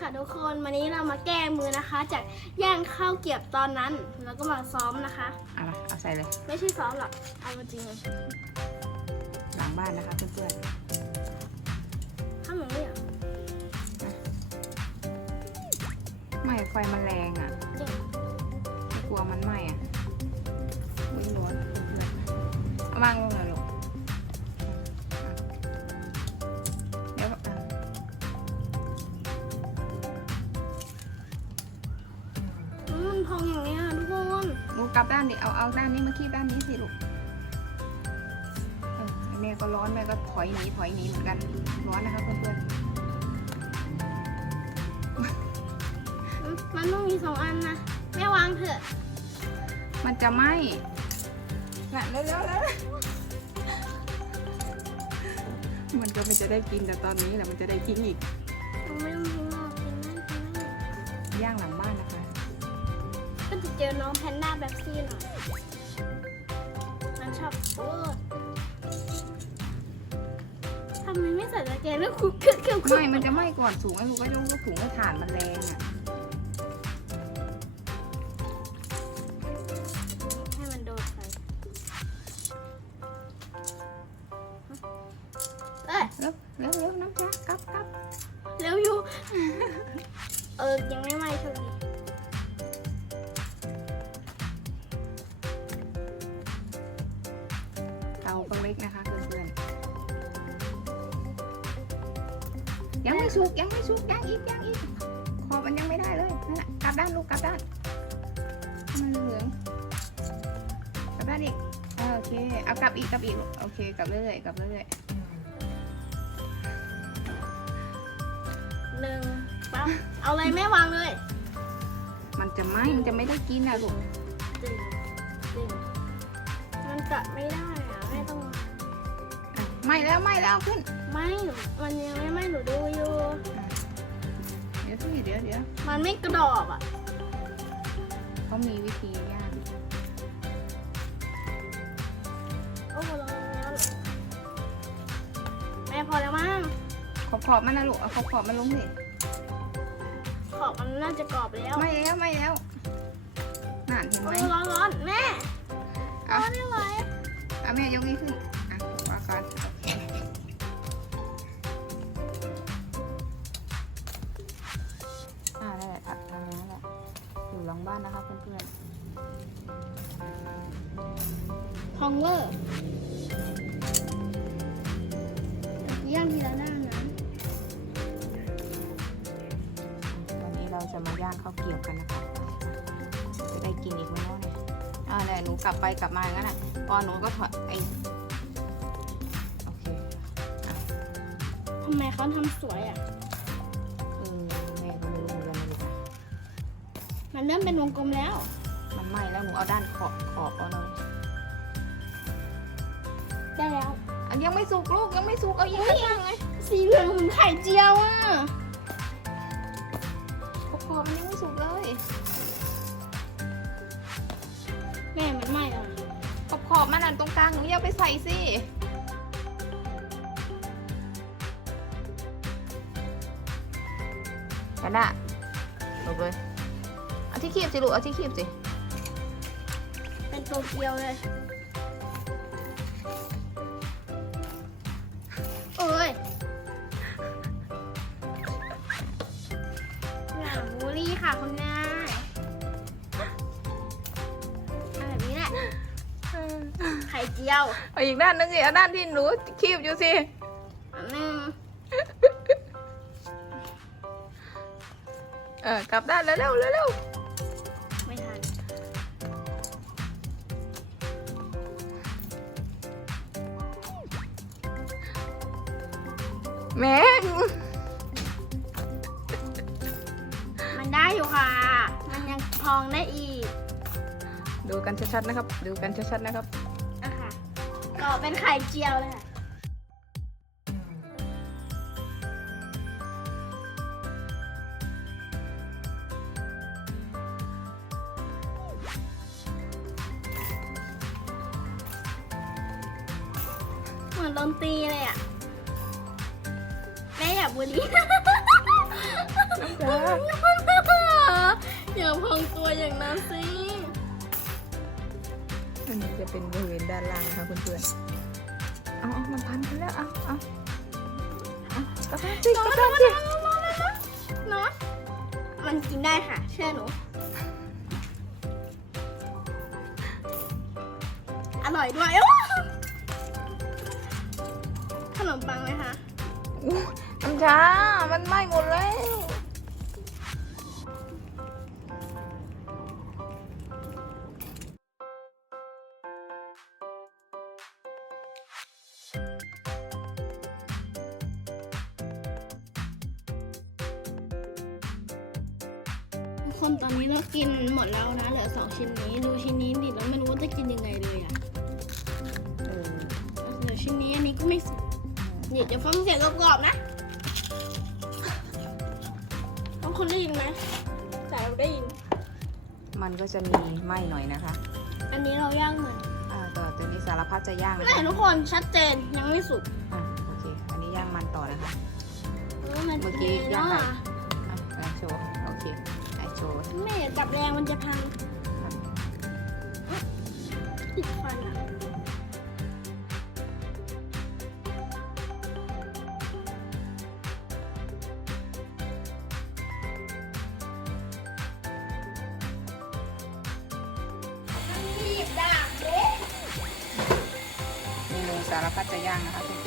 ค่ะทุกคนวันนี้เรามาแก้มือนะคะ จากย่างข้าวเกรียบตอนนั้นแล้วก็มาซ้อมนะคะ เอามาเอาใส่เลย ไม่ใช่ซ้อมหรอกเอาจริงเลยหลังบ้านนะคะเพื่อนทำอย่างนี้เหรอๆไม่ไฟมันแรงอะจริงไม่กลัวมันไหม้อะวิ่งร้อนเพื่อนๆเอาวางลง พองอย่างเนี้ยทุกคนหนูกลับด้านดิเอาเอาด้านนี้มาคีบด้านนี้สิลูกเออแม่ก็ร้อนแม่ก็ถอยหนีถอยหนีเหมือนกันร้อนนะคะเพื่อนอืมมันต้องมีสองอันนะแม่วางเถอะๆมันจะไหม้น่ะเร็วๆแล้วมันก็ไม่จะได้กินแต่ตอนนี้แหละมันจะได้กินอีกมันไม่ต้องทิ้งหรอกกินได้กินได้ย่างหลังบ้านนะคะก็จะ เจอน้องแพนด้าแบบซี่หน่อยมันชอบโอ้ทำไมไม่ใส่ตะแกรงแล้วคุกคุกคุกคุกไม่มันจะไหม้ก่อนสูงไอ้ลูกก็ยกลูกถุงก็ถ่านมันแรงอะ ให้มันโดนไฟเอ้ยเร็วเร็วเร็วน้ำจ้ากลับกลับเร็วอยู่ เออยังไม่ไหม้โชคดี ยังไม่สุกยังไม่สุกยังอีกยังอีกคอมันยังไม่ได้เลยนั่นน่ะกลับด้านลูกกลับด้านให้มันเหลืองกลับด้านอีกอ่าโอเคเอากลับอีกกลับอีกลูกโอเคกลับเรื่อยๆกลับเรื่อยหนึ่งปั๊บเอาเลยแม่วางเลยๆมันจะไหม้มันจะไม่ได้กินอะลูกดึงดึงมันกะไม่ได้อะแม่ต้องวางอะไหม้แล้วไหม้แล้วขึ้น ไม่หนูมันยังไม่ไหม้หนูดูอยู่ เดี๋ยวสิเดี๋ยวเดี๋ยวมันไม่กระดอบอะ เขามีวิธีย่างโอ้โหลองแล้วเหรอแม่พอแล้วมั้ง ขอบขอบๆมันนะลูกเอาขอบขอบๆมันลงสิขอบมันน่าจะกรอบแล้วไม่แล้วไม่แล้วนั่นเห็นไหมโอ้ร้อนร้อนแม่ร้เอาอนไม่ไหว เอาแม่ยกนี้ขึ้น อยู่หลังบ้านนะคะเพื่อนพองเวอร์ย่างทีละหน้านะๆวันนี้เราจะมาย่างข้าวเกรี๊ยวกันนะคะ จะได้กินอีกไหมเนาะเนี่ยอ่าแหละหนูกลับไปกลับมาอย่างนั้นอะพอหนูก็ถอดไอโอเคทำไมเขาทำสวยอะ มันเริ่มเป็นวงกลมแล้ว มันไหม้แล้วหนูเอาด้านขอบขอบเอาหน่อยได้แล้ว อันยังไม่สุกลูกยังไม่สุกเอายิงข้างๆไงสีเหลืองเหมือนไข่เจียวอะขอบขอบมันยังไม่สุกเลยแม่มันไหม้อะขอบขอบมันอันตรงกลางหนูอย่าไปใส่สิกันอะลงเลยเอา ที่คีบสิลูกเอาที่คีบสิ เป็นตัวเกียวเลย เอ้ยหนังบูลลี่ค่ะคุณนายเอาแบบนี้แหละ ไข่เจียวเอาอีกด้านนึงสิเอาด้านที่หนูคีบอยู่สิ อันหนึงเออกลับด้านแล้วเร็วเร็ว แม่มันได้อยู่ค่ะ มันยังพองได้อีกดูกันชัดๆนะครับ ดูกันชัดๆนะครับ อะค่ะก็เป็นไข่เจียวเลยค่ะ เหมือนดนตรีเลยอะแม่อยากบุรีน้ำจ้าอย่าพองตัวอย่างนั้นสิอันนี้จะเป็นบริเวณด้านล่างนะคะเพื่อนๆเอาเอามันพันกันแล้วเอาเอาเอากระด้านสิกระด้านสิเนาะมันกินได้ค่ะ เชื่อหนู อร่อยด้วยโอ้ขนมปังไหมคะ อู้น้ำชามันไหม้หมดเลยทุกคนตอนนี้เรากินหมดแล้วนะ เหลือสองชิ้นนี้ ดูชิ้นนี้ดิแล้วไม่รู้ว่าจะกินยังไงเลยอะเออเหลือชิ้นนี้อันนี้ก็ไม่สุกเดี๋ยวจะฟังเสียงกรอบๆนะ คนได้ยินไหมแต่เราได้ยิน มันก็จะมีไหม้หน่อยนะคะ อันนี้เราย่างเหมือนอ่าแต่ตัวนี้สารพัดจะย่างนะไม่คะทุกคนชัดเจนยังไม่สุกอะโอเค อันนี้ย่างมันต่อนะคะ เออมันเมื่อกี้ย่างไก่เนาะอะอะโชว์ โอเคไอโชว์ไม่จับแรงมันจะพังติดฟันอะ สารพัดจะย่างนะคะทุก